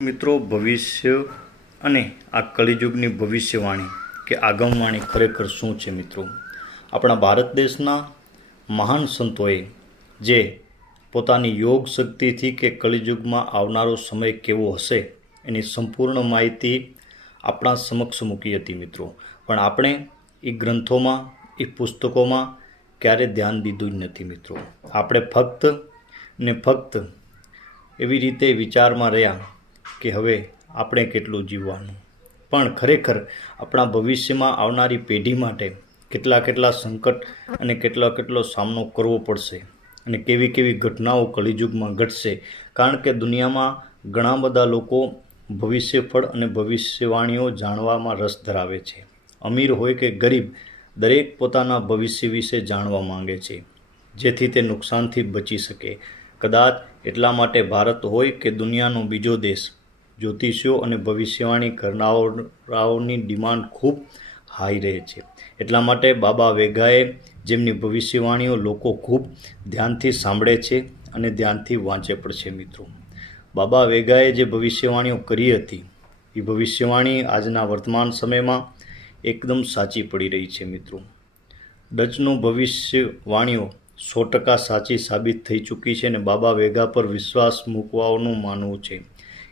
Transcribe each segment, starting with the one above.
મિત્રો, ભવિષ્ય અને આ કલિયુગની ભવિષ્યવાણી કે આગમવાણી ખરેખર શું છે મિત્રો? આપણા ભારત દેશના મહાન સંતોએ જે પોતાની યોગ શક્તિથી કે કલિયુગમાં આવનારો સમય કેવો હશે એની સંપૂર્ણ માહિતી આપણા સમક્ષ મૂકી હતી મિત્રો. પણ આપણે એ ગ્રંથોમાં, એ પુસ્તકોમાં ક્યારે ધ્યાન દીધું જ નથી મિત્રો. આપણે ફક્ત ને ફક્ત એવી રીતે વિચારમાં રહ્યા કે હવે આપણે કેટલું જીવવાનું? પણ ખરેખર આપણા ભવિષ્યમાં આવનારી પેઢી માટે કેટલા કેટલા સંકટ અને કેટલા કેટલો સામનો કરવો પડશે અને કેવી કેવી ઘટનાઓ કલિયુગમાં ઘટશે? કારણ કે દુનિયામાં ઘણા બધા લોકો ભવિષ્યફળ અને ભવિષ્યવાણીઓ જાણવામાં રસ ધરાવે છે. અમીર હોય કે ગરીબ, દરેક પોતાના ભવિષ્ય વિશે જાણવા માંગે છે, જેથી તે નુકસાનથી બચી શકે. કદાચ એટલા માટે ભારત હોય કે દુનિયાનો બીજો દેશ જ્યોતિષીઓ અને ભવિષ્યવાણી કરનારાઓની ડિમાન્ડ ખૂબ હાઈ રહે છે. એટલા માટે બાબા વેગાએ જેમની ભવિષ્યવાણીઓ લોકો ખૂબ ધ્યાનથી સાંભળે છે અને ધ્યાનથી વાંચે પણ છે મિત્રો. બાબા વેગાએ જે ભવિષ્યવાણીઓ કરી હતી, એ ભવિષ્યવાણી આજના વર્તમાન સમયમાં એકદમ સાચી પડી રહી છે મિત્રો. ડચનું ભવિષ્યવાણીઓ સો ટકા સાચી સાબિત થઈ ચૂકી છે અને બાબા વેગા પર વિશ્વાસ મૂકવાનું માનવું છે.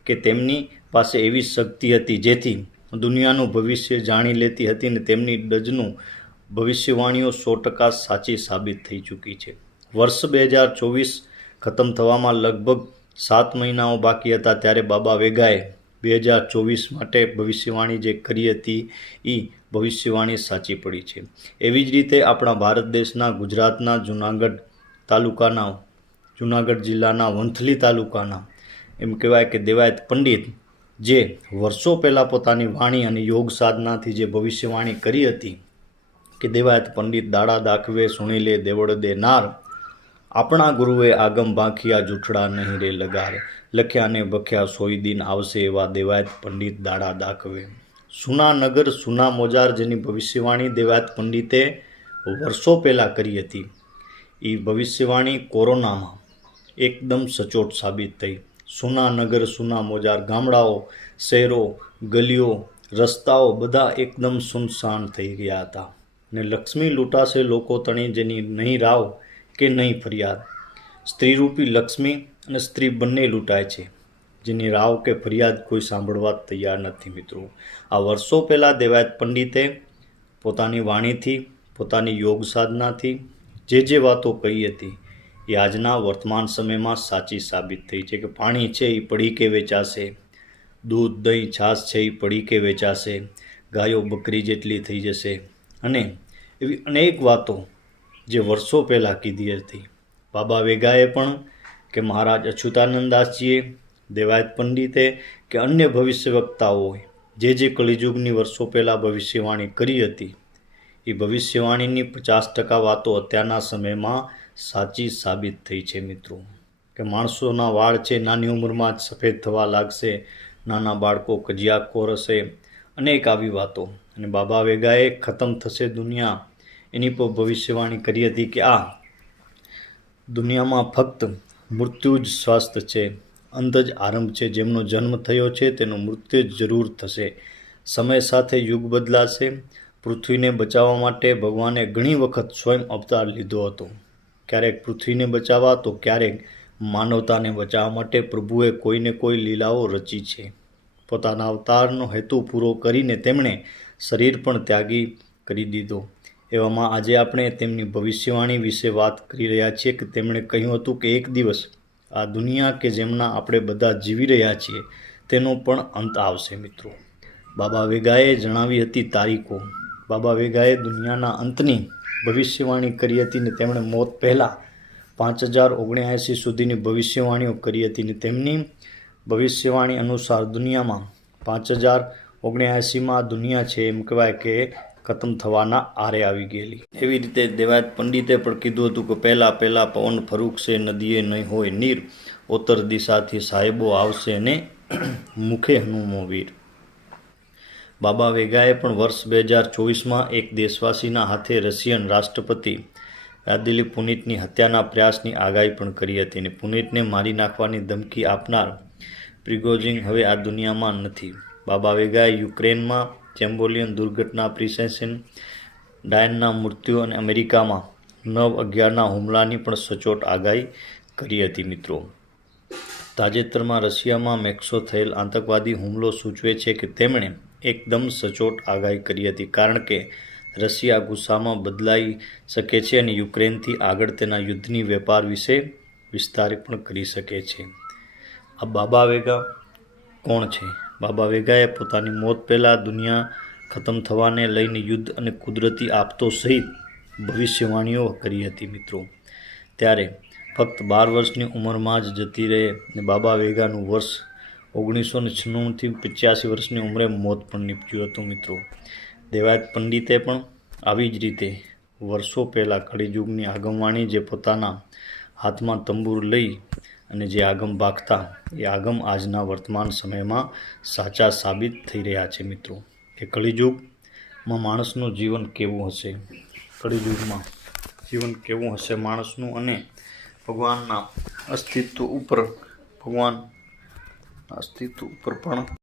કે તેમની પાસે એવી શક્તિ હતી જેથી દુનિયાનું ભવિષ્ય જાણી લેતી હતી ને તેમની ડજનું ભવિષ્યવાણીઓ સો ટકા સાચી સાબિત થઈ ચૂકી છે. વર્ષ બે હજાર ચોવીસ ખતમ થવામાં લગભગ સાત મહિનાઓ બાકી હતા ત્યારે બાબા વેગાએ બે હજાર ચોવીસ માટે ભવિષ્યવાણી જે કરી હતી એ ભવિષ્યવાણી સાચી પડી છે. એવી જ રીતે આપણા ભારત દેશના ગુજરાતના જુનાગઢ તાલુકાના જુનાગઢ જિલ્લાના વંથલી તાલુકાના એમ કહેવાય કે દેવાયત પંડિત જે વર્ષો પહેલાં પોતાની વાણી અને યોગ સાધનાથી જે ભવિષ્યવાણી કરી હતી કે દેવાયત પંડિત દાડા દાખવે, સુણી લે, દેવળ દે નાર, આપણા ગુરુએ આગમ ભાંખિયા જૂઠડા નહીં રે લગાર, લખ્યા ને બખ્યા સોઈ દિન આવશે એવા દેવાયત પંડિત દાડા દાખવે. સુના નગર સુના મોજાર જેની ભવિષ્યવાણી દેવાયત પંડિતે વર્ષો પહેલાં કરી હતી એ ભવિષ્યવાણી કોરોનામાં એકદમ સચોટ સાબિત થઈ. સુના નગર સુના મોજાર ગામડાઓ, શહેરો, ગલીઓ, રસ્તાઓ બધા એકદમ સુનસાન થઈ ગયા હતા. ને લક્ષ્મી લૂંટાશે લોકો તણી જેની નહીં રાવ કે નહીં ફરિયાદ. સ્ત્રીરૂપી લક્ષ્મી અને સ્ત્રી બંને લૂંટાય છે. જેની રાવ કે ફરિયાદ કોઈ સાંભળવા તૈયાર નથી મિત્રો. આ વર્ષો પહેલાં દેવાયત પંડિતે પોતાની વાણીથી, પોતાની યોગ સાધનાથી જે જે વાતો કહી હતી એ આજના વર્તમાન સમયમાં સાચી સાબિત થઈ છે કે પાણી છે એ પડી કે વેચાશે? દૂધ, દહીં, છાશ છે એ પડી કે વેચાશે? ગાયો, બકરી જેટલી થઈ જશે? અને એવી અનેક વાતો જે વર્ષો પહેલાં કીધી હતી. બાબા વેગાએ પણ કે મહારાજ અછૂતાનંદાસજીએ દેવાયત પંડિતે કે અન્ય ભવિષ્ય વક્તાઓએ જે જે કલિયુગની વર્ષો પહેલાં ભવિષ્યવાણી કરી હતી, એ ભવિષ્યવાણીની પચાસ ટકા વાતો અત્યારના સમયમાં સાચી સાબિત થઈ છે મિત્રો. કે માણસોના વાળ છે, નાની ઉંમરમાં જ સફેદ થવા લાગશે, નાના બાળકો કજિયાખોર હશે અનેક આવી વાતો. અને બાબા વેગાએ ખતમ થશે દુનિયા. એની પર ભવિષ્યવાણી કરી હતી કે આ દુનિયામાં ફક્ત મૃત્યુ જ સ્વાસ્થ્ય છે. અંત જ આરંભ છે. જેમનો જન્મ થયો છે, તેનું મૃત્યુ જ જરૂર થશે. સમય સાથે યુગ બદલાશે. પૃથ્વીને બચાવવા માટે ભગવાને ઘણી વખત સ્વયં અવતાર લીધો હતો. ક્યારેક પૃથ્વીને બચાવવા, તો ક્યારેક માનવતાને બચાવવા માટે પ્રભુએ કોઈને કોઈ લીલાઓ રચી છે. પોતાના અવતારનો હેતુ પૂરો કરીને તેમણે શરીર પણ ત્યાગી કરી દીધો. એવામાં આજે આપણે તેમની ભવિષ્યવાણી વિશે વાત કરી રહ્યા છીએ કે તેમણે કહ્યું હતું કે એક દિવસ આ દુનિયા કે જેમના આપણે બધા જીવી રહ્યા છીએ, તેનો પણ અંત આવશે મિત્રો. બાબા વેગાએ જણાવી હતી તારીખો. બાબા વેગાએ દુનિયાના અંતની ભવિષ્યવાણી કરી હતી ને તેમણે મોત પહેલાં પાંચ હજાર ઓગણ્યાએંસી સુધીની ભવિષ્યવાણીઓ કરી હતી ને તેમની ભવિષ્યવાણી અનુસાર દુનિયામાં પાંચ હજાર ઓગણ્યાએંસીમાં દુનિયા છે એમ કહેવાય કે ખતમ થવાના આરે આવી ગયેલી. એવી રીતે દેવાયત પંડિતે પણ કીધું હતું કે પહેલાં પહેલાં પવન ફરૂકશે નદીએ નહીં હોય નીર, ઉત્તર દિશાથી સાહેબો આવશે ને મુખે હનુમો વીર. બાબા વેગાએ પણ વર્ષ બે હજાર ચોવીસમાં એક દેશવાસીના હાથે રશિયન રાષ્ટ્રપતિ દિલીપ પુનિતની હત્યાના પ્રયાસની આગાહી પણ કરી હતી અને પુનિતને મારી નાખવાની ધમકી આપનાર પ્રિગોજિન હવે આ દુનિયામાં નથી. બાબા વેગાએ યુક્રેનમાં ચેમ્બોલિયન દુર્ઘટના પ્રિસેન્સિન, ડાયનના મૃત્યુ અને અમેરિકામાં નવ અગિયારના હુમલાની પણ સચોટ આગાહી કરી હતી મિત્રો. તાજેતરમાં રશિયામાં મેક્સો થયેલ આતંકવાદી હુમલો સૂચવે છે કે તેમણે એકદમ સચોટ આગાહી કરી હતી, કારણ કે રશિયા ગુસ્સામાં બદલાઈ શકે છે અને યુક્રેનથી આગળ તેના યુદ્ધની વેપાર વિશે વિસ્તાર પણ કરી શકે છે. આ બાબા વેગા કોણ છે? બાબા વેગાએ પોતાની મોત પહેલાં દુનિયા ખતમ થવાને લઈને યુદ્ધ અને કુદરતી આપતો સહિત ભવિષ્યવાણીઓ કરી હતી મિત્રો. ત્યારે ફક્ત બાર વર્ષની ઉંમરમાં જ જતી રહે અને બાબા વેગાનું વર્ષ ઓગણીસો ને છન્નુંથી પચ્યાસી વર્ષની ઉંમરે મોત પણ નીપજ્યું હતું, મિત્રો. દેવાયત પંડિતે પણ આવી જ રીતે વર્ષો પહેલાં કળીયુગની આગમવાણી જે પોતાના હાથમાં તંબુર લઈ અને જે આગમ ભાગતા એ આગમ આજના વર્તમાન સમયમાં સાચા સાબિત થઈ રહ્યા છે, મિત્રો. કે કળીયુગમાં માણસનું જીવન કેવું હશે? કળીયુગમાં જીવન કેવું હશે માણસનું? અને ભગવાનના અસ્તિત્વ ઉપર ભગવાન અસ્તિત્વ ઉપર પણ